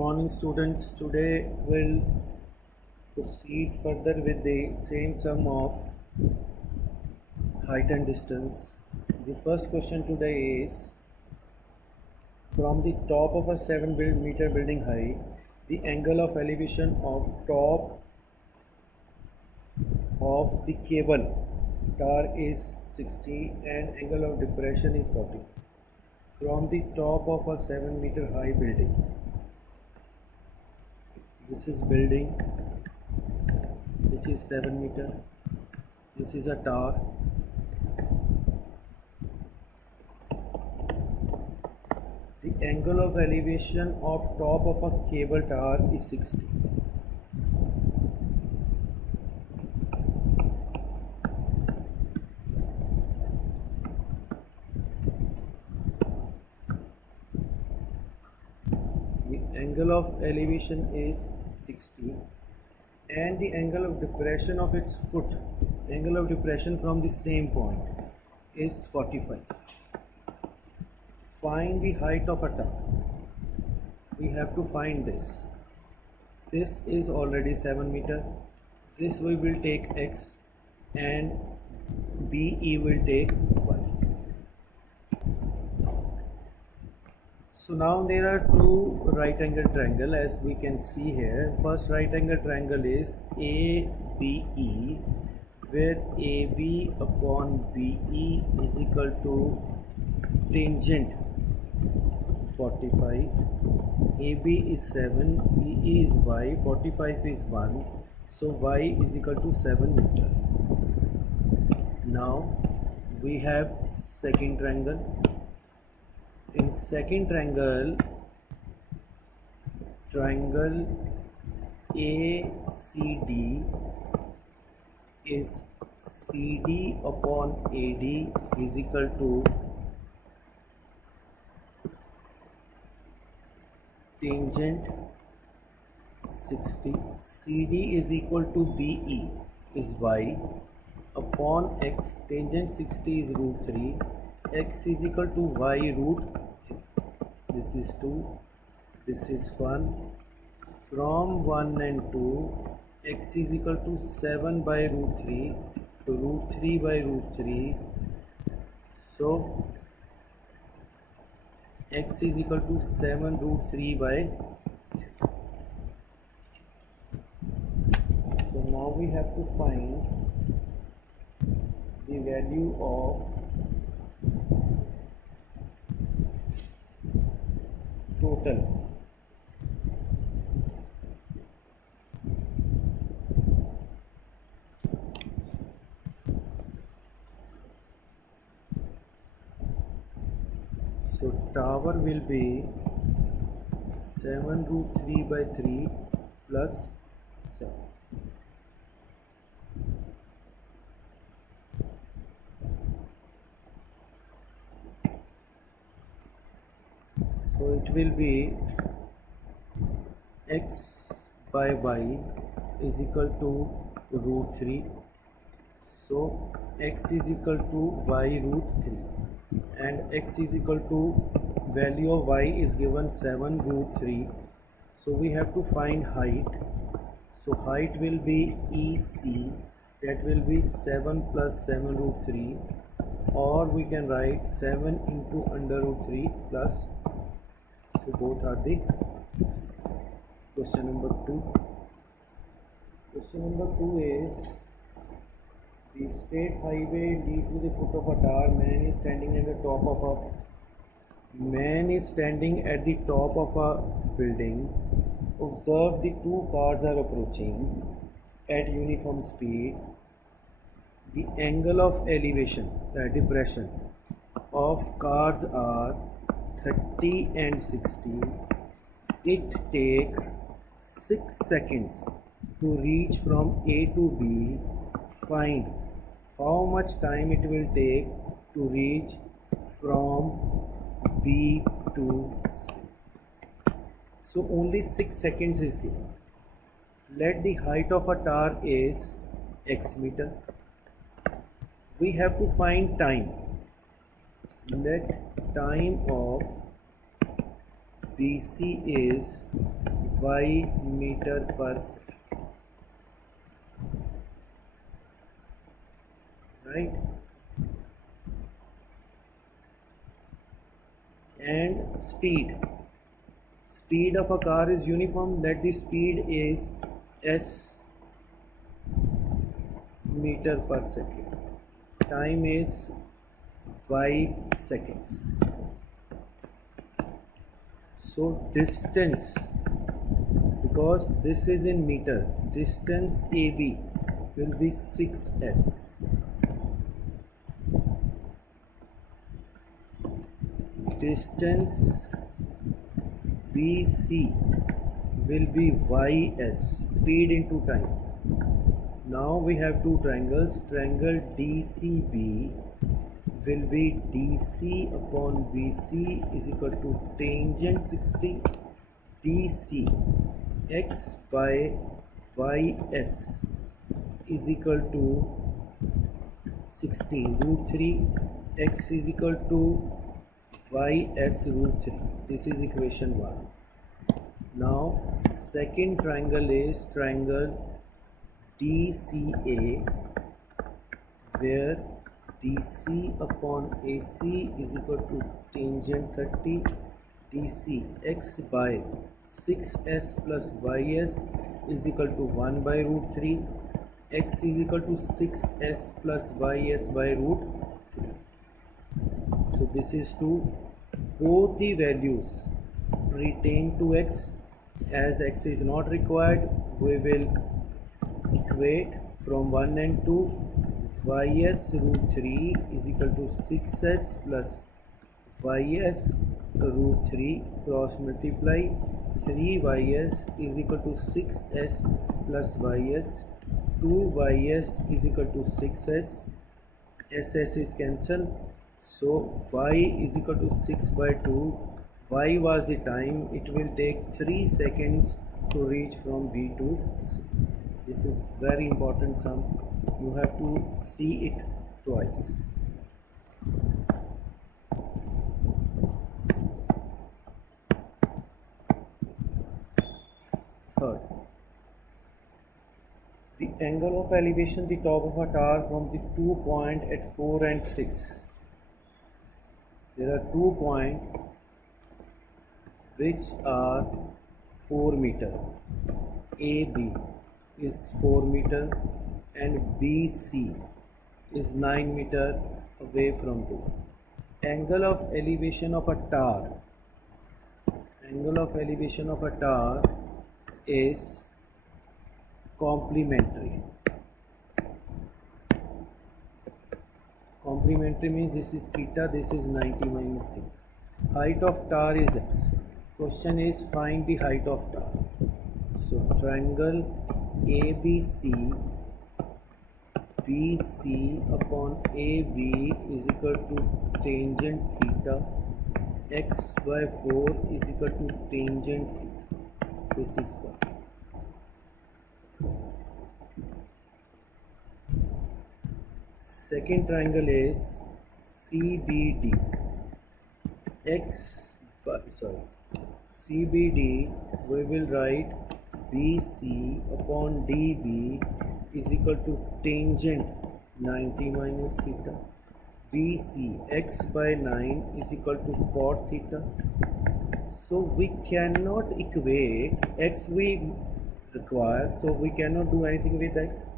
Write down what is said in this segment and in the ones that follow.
morning, students. Today we'll proceed further with the same sum of height and distance. The first question today is, from the top of a 7-meter building height, the angle of elevation of top of the cable tower is 60 and angle of depression is 40. From the top of a 7-meter high building, this is building which is 7 meter. This is a tower. The angle of elevation of top of a cable tower is 60. The angle of elevation is 60 and the angle of depression of its foot, angle of depression from the same point is 45. Find the height of a tower. We have to find this. This is already 7 meter. This we will take x and BE will take y. So now there are two right angle triangle as we can see here. First right angle triangle is ABE, where AB upon BE is equal to tangent 45. AB is 7, BE is y, 45 is 1, so y is equal to 7 meter. Now we have second triangle. In second triangle, triangle ACD is CD upon AD is equal to tangent 60. CD is equal to BE is y upon x. Tangent 60 is root 3. X is equal to y root 3. This is 2. This is 1. From 1 and 2, x is equal to 7 by root 3 to root 3 by root 3. So x is equal to 7 root 3 by 3. So now we have to find the value of total. So tower will be 7 root 3 by 3 plus 7. So it will be x by y is equal to root 3. So x is equal to y root 3 and x is equal to value of y is given 7 root 3. So we have to find height. So height will be EC, that will be 7 plus 7 root 3, or we can write 7 into under root 3 plus. So both are the answers. Question number 2. Question number 2 is, the state highway lead to the foot of a tower. Man is standing at the top of a building. Observe the two cars are approaching at uniform speed. The angle of elevation, depression of cars are 30 and 60. It takes 6 seconds to reach from A to B. Find how much time it will take to reach from B to C. So only 6 seconds is given. Let the height of a tower is x meter. We have to find time. Let time of BC is y meter per second, right? And speed of a car is uniform, that the speed is s meter per second, time is 5 seconds. So distance, because this is in meter, distance AB will be 6s. Distance BC will be ys, speed into time. Now we have two triangles. Triangle DCB will be DC upon BC is equal to tangent 60 DC x by ys is equal to 60 root 3 x is equal to ys root 3. This is equation 1. Now second triangle is triangle DCA, where DC upon AC is equal to tangent 30 DC x by 6s plus ys is equal to 1 by root 3, x is equal to 6s plus ys by root 3. So this is to both the values retain to x. As x is not required, we will equate from 1 and 2. Ys root 3 is equal to 6s plus ys root 3 cross multiply 3ys is equal to 6s plus ys, 2ys is equal to 6s, ss is cancelled. So y is equal to 6 by 2. Y was the time. It will take 3 seconds to reach from B to C. This is very important sum. You have to see it twice. Third, the angle of elevation the top of a tower from the 2 points at 4 and 6. There are 2 points which are 4 meter. AB is 4 meter and BC is 9 meter away from this. Angle of elevation of a tower. Angle of elevation of a tower is complementary. Complementary means this is theta, this is 90 minus theta. Height of tower is x. Question is find the height of tower. So triangle ABC BC upon AB is equal to tangent theta, x by 4 is equal to tangent theta. This is what. Second triangle is CBD. CBD we will write BC upon DB is equal to tangent 90 minus theta. BC x by 9 is equal to cot theta. So we cannot equate x, we require, so we cannot do anything with x.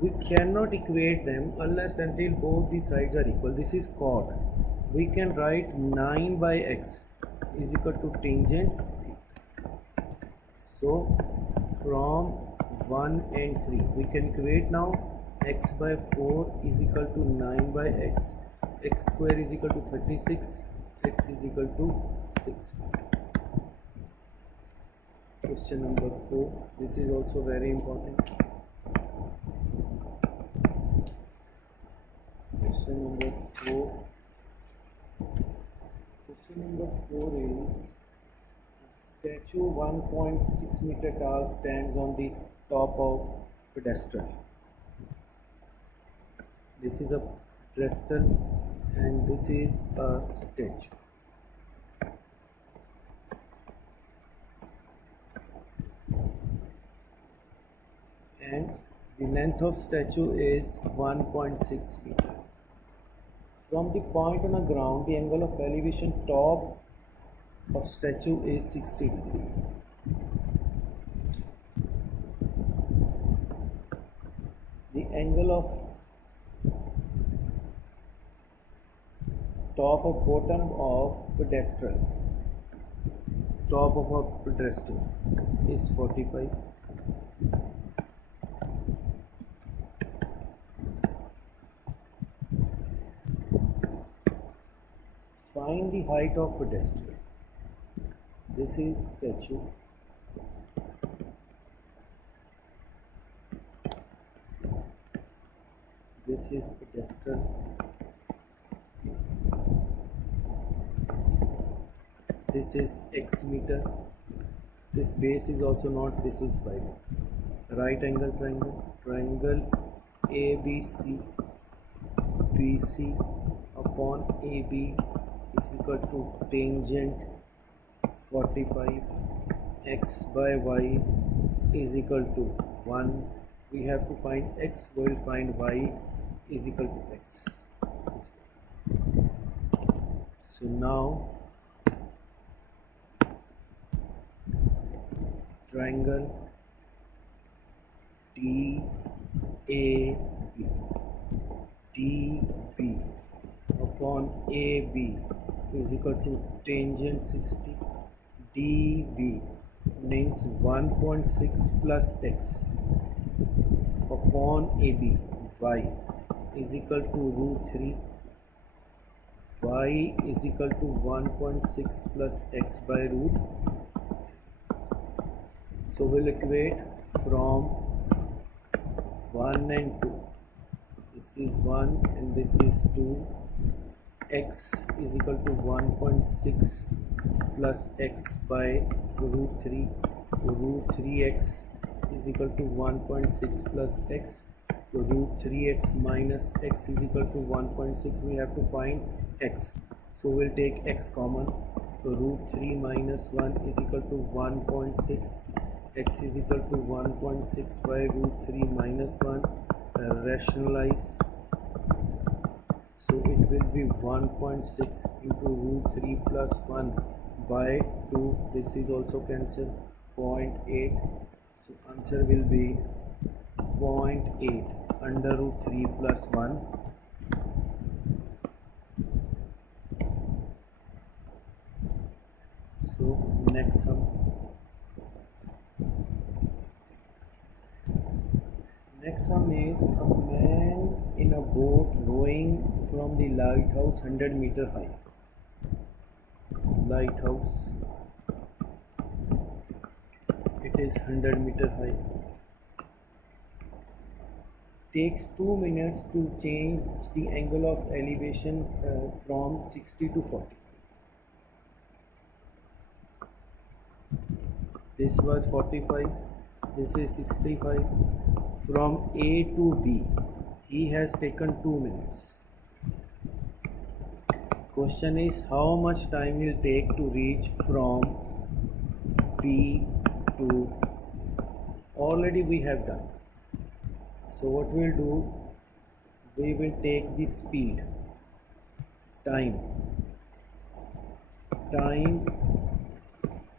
We cannot equate them unless until both the sides are equal. This is cot. We can write 9 by x is equal to tangent theta. So from 1 and 3 we can equate now. X by 4 is equal to 9 by x, x square is equal to 36, x is equal to 6. Question number 4. This is also very important. Question number 4. Question number 4 is statue 1.6 meter tall stands on the top of pedestal. This is a pedestal and this is a statue. and the length of statue is 1.6 meter. From the point on the ground, the angle of elevation top of statue is 60 degree. The angle of top of bottom of pedestal, top of a pedestal is 45. Find the height of pedestal. This is statue. This is pedestal. This is x meter. This base is also not. This is y. Right angle triangle. Triangle ABC. BC upon AB is equal to tangent 45. X by y is equal to 1. We have to find x. We will find y is equal to x. So now triangle DB upon AB is equal to tangent 60. DB means 1.6 plus x upon AB, y is equal to root 3. Y is equal to 1.6 plus x by root. So we'll equate from 1 and 2. This is 1 and this is 2. X is equal to 1.6 plus x by root 3. Root 3x is equal to 1.6 plus x. Root 3x minus x is equal to 1.6. We have to find x. So we'll take x common. Root 3 minus 1 is equal to 1.6. X is equal to 1.6 by root 3 minus 1. Rationalize. So it will be 1.6 into root 3 plus 1 by 2. This is also cancelled. 0.8. So answer will be 0.8 under root 3 plus 1. So next sum. Next sum is a man in a boat rowing from the lighthouse 100 meter high. Lighthouse. It is 100 meter high. Takes 2 minutes to change the angle of elevation from 60 to 45. This was 45. This is 65. From A to B, he has taken 2 minutes. Question is how much time he'll take to reach from B to C. Already we have done. So what we'll do, we will take the speed, time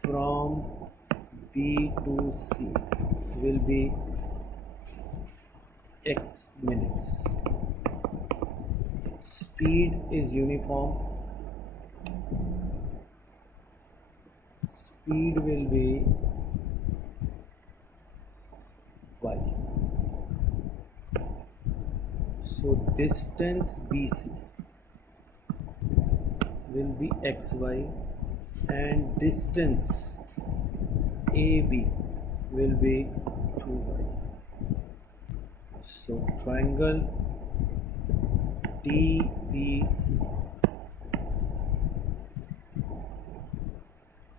from B to C will be x minutes. Speed is uniform. Speed will be y. So distance BC will be xy and distance AB will be 2y. So triangle DBC.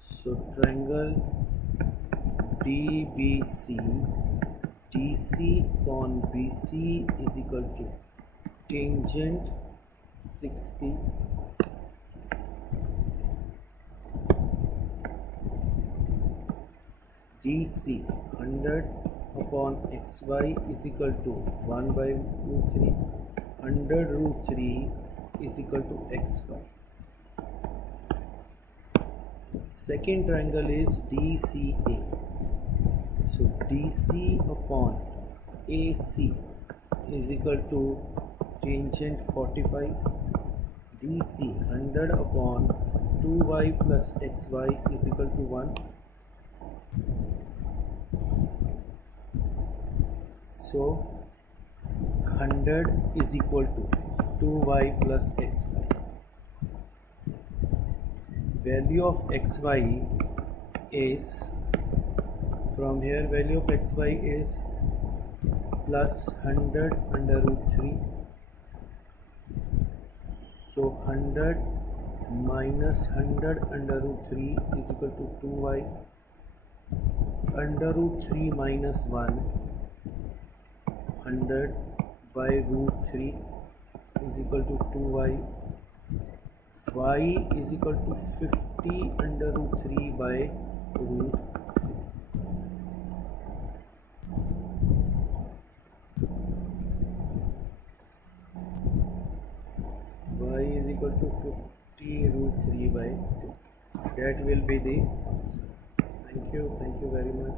So triangle DBC, DC upon BC is equal to tangent 60 DC 100 upon xy is equal to 1 by root 3 under root 3 is equal to xy. Second triangle is DCA. So DC upon AC is equal to tangent 45. DC 100 upon 2y plus xy is equal to 1. So 100 is equal to 2y plus xy. Value of xy is, from here value of xy is plus 100 under root 3. So 100 minus 100 under root 3 is equal to 2y. Under root 3 minus 1, 100 by root 3 is equal to 2y. Y is equal to 50 under root 3 by root 3. Y is equal to 50 root 3 by 3. That will be the answer. Thank you very much.